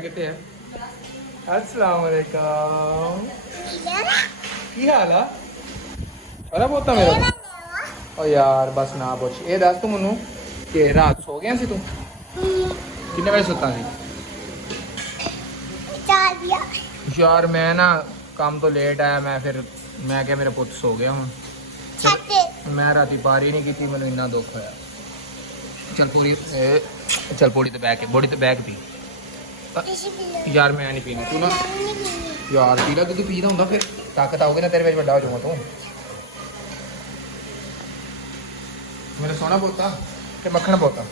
कितने हैं? अस्सलाम वालेकुम। की हाल है? अरे बहुत मेरा ओ यार बस ना पूछ ये दस तू मैनू कि रात सो गया सी तू कितने बजे सुता सी? यार मैं ना काम तो लेट आया मैं क्या मेरा पुत सो गया हूँ मैं राती पारी नहीं की मैंने इन्ना दुख होया। चल पूरी तो बैग बॉडी तो बैग पी यार मैं नहीं पीना तू ना यार पी ला तू पीना होंगे फिर ताकत आओगे ना तेरे बड़ा हो जाऊंगा तू मेरा सोना पोता कि मक्खन पोता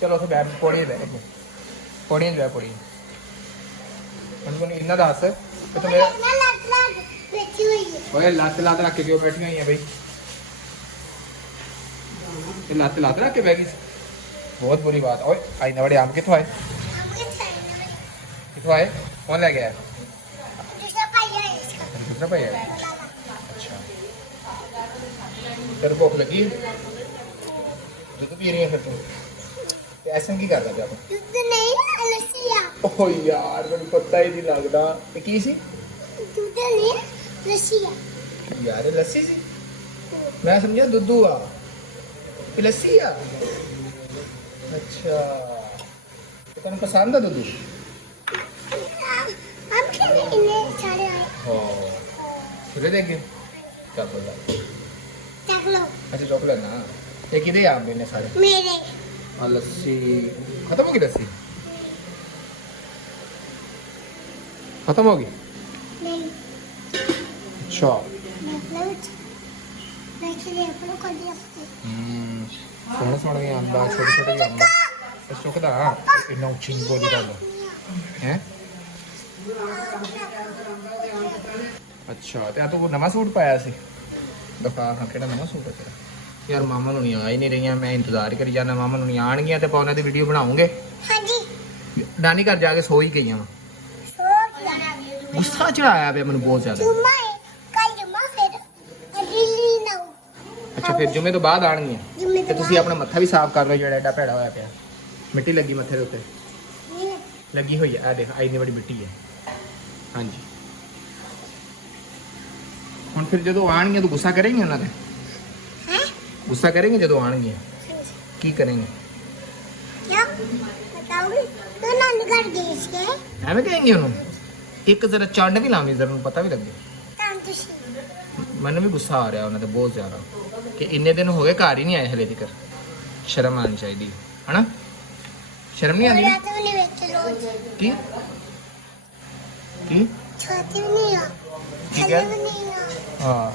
चलो उसे बैठ पौड़ी पौड़ी इन्ना दस कि तो मेरा लत्त रख के क्यों बैठी हुई है भाई लत्त रख के बैगी बहुत बुरी बात ओए आई ना बड़े आम कितों आए कौन ले गया दूसरा भाई है अच्छा तेरे भूख लगी दूध पी रही है फिर तू ऐसा की कर रहा ओ यार मेरे पता ही नहीं लगता ये की सी यार ये लस्सी सी मैं समझा दुद्धू आ ये लस्सी आ अच्छा तो तेन पसंद है दूध फिर देंगे अच्छा चॉकलेट ना ये किधे आप देने सारे मेरे और लस्सी खत्म होगी लस्सी खत्म होगी नहीं अच्छा सोने भी आंदा छोटे भी आंदा चुकदा इन्ना उच्ची बोली गल है अच्छा ते तू नवा सूट पाया सी दफा हाँ केड़ा नवा सूट है तेरा यार मामा नु नहीं आ ही नहीं रही मैं इंतजार करी जाना मामा नु नहीं आणगियां ते पा उन्हां दी वीडियो बनाऊंगे हां जी नानी घर जाके सो ही गई हां गुस्सा चढ़ाया पे मैंने बहुत ज्यादा अच्छा फिर जुमे तो बाद आणगियां ਤੇ ਤੁਸੀਂ ਆਪਣਾ ਮੱਥਾ ਵੀ ਸਾਫ਼ ਕਰ ਲਓ ਜਿਹੜਾ ਐਡਾ ਭੈੜਾ ਹੋਇਆ ਪਿਆ ਮਿੱਟੀ ਲੱਗੀ ਮੱਥੇ ਦੇ ਉੱਤੇ ਲੱਗੀ ਹੋਈ ਹੈ ਆ ਦੇਖ ਇੰਨੀ ਵੱਡੀ ਮਿੱਟੀ ਹੈ ਹਾਂਜੀ ਹੁਣ ਫਿਰ ਜਦੋਂ ਆਣਗੀਆਂ ਤੂੰ ਗੁੱਸਾ ਕਰੇਂਗੀ ਉਹਨਾਂ ਤੇ ਹੈ ਗੁੱਸਾ ਕਰੇਂਗੇ ਜਦੋਂ ਆਣਗੀਆਂ ਕੀ ਕਰੇਂਗੇ ਕੀ ਬਤਾਓਗੇ ਤੂੰ ਨਾਨੀ ਘਰ ਗਈ ਸੀ ਐਵੇਂ ਕਹੇਂਗੇ ਉਹਨੂੰ ਇੱਕ ਜ਼ਰਾ ਚੰਡ ਵੀ ਲਾਵੀਂ ਜ਼ਰਾ ਨੂੰ ਪਤਾ ਵੀ ਲੱਗੇ ਤਾਂ ਤੁਸੀਂ ਮੈਨੂੰ ਵੀ ਗੁੱਸਾ ਆ ਰਿਹਾ ਉਹਨਾਂ ਤੇ ਬਹੁਤ ਜ਼ਿਆਦਾ कि इन्ने दिन हो गए घर ही नहीं आए हले तक शर्म आनी चाहिए है ना शर्म नहीं आनी की की ठीक है हाँ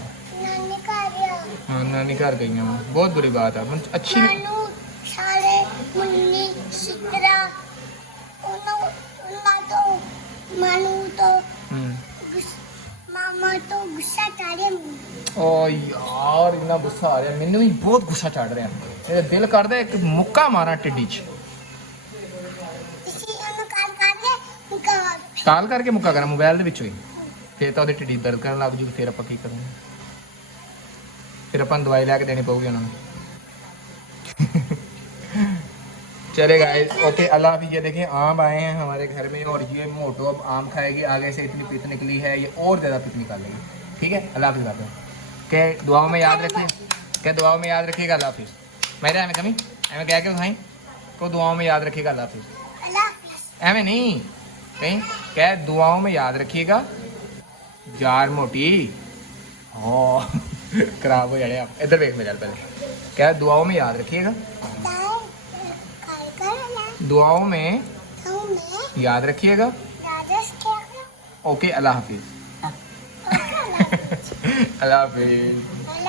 नानी घर गई हैं बहुत बुरी बात है अच्छी ओ यार इन्ना गुस्सा आ रहा मैंने भी बहुत गुस्सा चढ़ रहा मेरा दिल करदा एक मुक्का मारा टिड्डी च काल करके मुक्का करा मोबाइल दे विचों ही फिर तो ओदी टिड्डी दर्द करन लग जूगी फिर आपां की करूंगे फिर अपन दवाई लैके देनी पऊगी उन्होंने चलेगा ओके अल्लाह हाफिज़। ये देखें आम आए हैं हमारे घर में और ये मोटो अब आम खाएगी आगे से इतनी पित निकली है ये और ज़्यादा पित निकालेगी ठीक है अल्लाह हाफिज़ बात है के दुआओं में याद रखें क्या दुआओं में याद रखिएगा अल्लाह हाफिज़ मेरे एवं कमी एवं कह के खाई को दुआओं में याद रखिएगा अल्लाह हाफिज़ एवं नहीं कहीं क्या दुआओं में याद रखिएगा जार मोटी हो खराब हो जाए आप इधर देख मेरे पहले क्या दुआओं में याद रखिएगा दुआओं में याद रखिएगा ओके अल्लाह हाफिज़ अल्लाह हाफिज़।